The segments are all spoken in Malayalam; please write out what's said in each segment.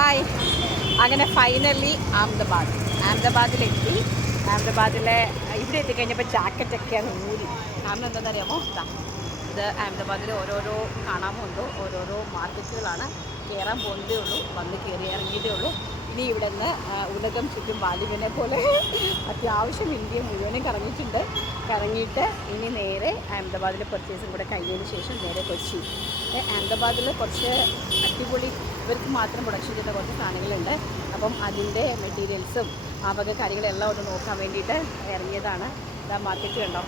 ഹായ്. അങ്ങനെ ഫൈനലി അഹമ്മദാബാദിലെത്തി. അഹമ്മദാബാദിലെ ഇവിടെ എത്തിക്കഴിഞ്ഞപ്പോൾ ജാക്കറ്റൊക്കെ അങ്ങ് ഊരി. കാരണം എന്താണെന്നറിയാമോ? ഇത് അഹമ്മദാബാദിൽ ഓരോരോ കാണാമുണ്ടോ ഓരോരോ മാർക്കറ്റുകളാണ്. കയറാൻ പോകുന്നതേ ഉള്ളൂ, വന്ന് കയറി ഇറങ്ങിയതേ ഉള്ളൂ. ഇനി ഇവിടെ നിന്ന് ഉലകം ചുറ്റും വാലിബനെ പോലെ അത്യാവശ്യം ഇന്ത്യ മുഴുവനും കറങ്ങിയിട്ട് ഇനി നേരെ അഹമ്മദാബാദിലെ പർച്ചേസും കൂടെ കഴിഞ്ഞതിന് ശേഷം നേരെ കൊച്ചി. അഹമ്മദാബാദിൽ കുറച്ച് അടിപൊളി ഇവർക്ക് മാത്രം പ്രൊഡക്ഷൻ ചെയ്ത കുറച്ച് സാധനങ്ങളുണ്ട്. അപ്പം അതിൻ്റെ മെറ്റീരിയൽസും ആ വക കാര്യങ്ങളെല്ലാം ഒന്ന് നോക്കാൻ വേണ്ടിയിട്ട് ഇറങ്ങിയതാണ്. മാർക്കറ്റ് കണ്ടോ?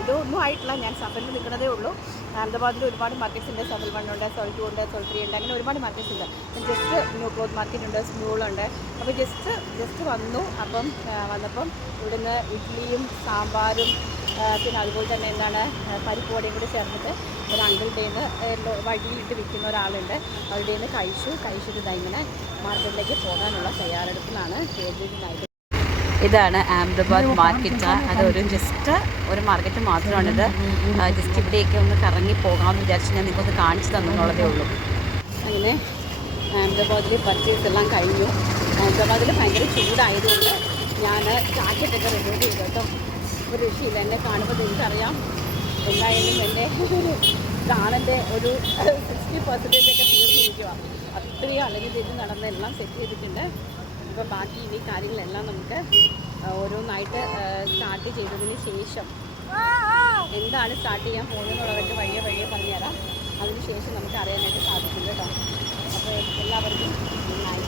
ഇതൊന്നും ആയിട്ടില്ല, ഞാൻ സഫലിൽ നിൽക്കുന്നതേ ഉള്ളൂ. അഹമ്മദാബാദിൽ ഒരുപാട് മാർക്കറ്റ്സ് ഉണ്ട്. സഫൽ 1 ഉണ്ട്, സോൾ 2 ഉണ്ട്, സോൾ 3 ഉണ്ട്, അങ്ങനെ ഒരുപാട് മാർക്കറ്റ്സ് ഉണ്ട്. ജസ്റ്റ് ന്യൂ ക്ലോത്ത് മാർക്കറ്റ് ഉണ്ട്, സ്മൂളുണ്ട്. അപ്പോൾ ജസ്റ്റ് വന്നു. വന്നപ്പം ഇവിടുന്ന് ഇഡ്ഡലിയും സാമ്പാറും പിന്നെ അതുപോലെ തന്നെ പരിപ്പ് വടയും കൂടി ചേർന്നിട്ട് ഒരു അങ്കിളുടെ നിന്ന് വഴിയിലിട്ട് വിൽക്കുന്ന ഒരാളുണ്ട്. അവരുടെ നിന്ന് കഴിച്ചിട്ട് ഇങ്ങനെ മാർക്കറ്റിലേക്ക് പോകാനുള്ള തയ്യാറെടുപ്പിലാണ് കേന്ദ്രീയമായിട്ട്. ഇതാണ് അഹമ്മദാബാദ് മാർക്കറ്റ്. അതൊരു ജസ്റ്റ് ഒരു മാർക്കറ്റ് മാത്രമാണിത്. ജസ്റ്റ് ഇവിടെയൊക്കെ ഒന്ന് കറങ്ങി പോകാമെന്ന് വിചാരിച്ച് ഞാൻ നിങ്ങൾക്കൊന്ന് കാണിച്ചു തന്നുള്ളതേ ഉള്ളൂ. അങ്ങനെ അഹമ്മദാബാദിൽ പർച്ചേസ് എല്ലാം കഴിഞ്ഞു. അഹമ്മദാബാദിൽ ഭയങ്കര ചൂടായതുകൊണ്ട് ഞാൻ ജാക്കറ്റൊക്കെ റിമൂവ് ചെയ്തു കേട്ടോ. ഒരു രക്ഷയില്ല, എന്നെ കാണുമ്പോൾ നിങ്ങൾക്കറിയാം എന്തായാലും എൻ്റെ പ്രാണൻ്റെ ഒരു 60% ഒക്കെ തീർന്നിരിക്കുക. അത്രയും അലഞ്ഞു തിരിഞ്ഞ് നടന്ന് എല്ലാം സെറ്റ് ചെയ്തിട്ടുണ്ട്. അപ്പോൾ ബാക്കി ഈ കാര്യങ്ങളെല്ലാം നമുക്ക് ഓരോന്നായിട്ട് സ്റ്റാർട്ട് ചെയ്തതിന് ശേഷം എന്താണ് സ്റ്റാർട്ട് ചെയ്യാൻ പോകുന്നതെന്നുള്ളതൊക്കെ വഴിയെ പറഞ്ഞുതരാം. അതിന് ശേഷം നമുക്ക് അറിയാനായിട്ട് സാധിക്കും കേട്ടോ. അപ്പോൾ എല്ലാവർക്കും നന്നായി.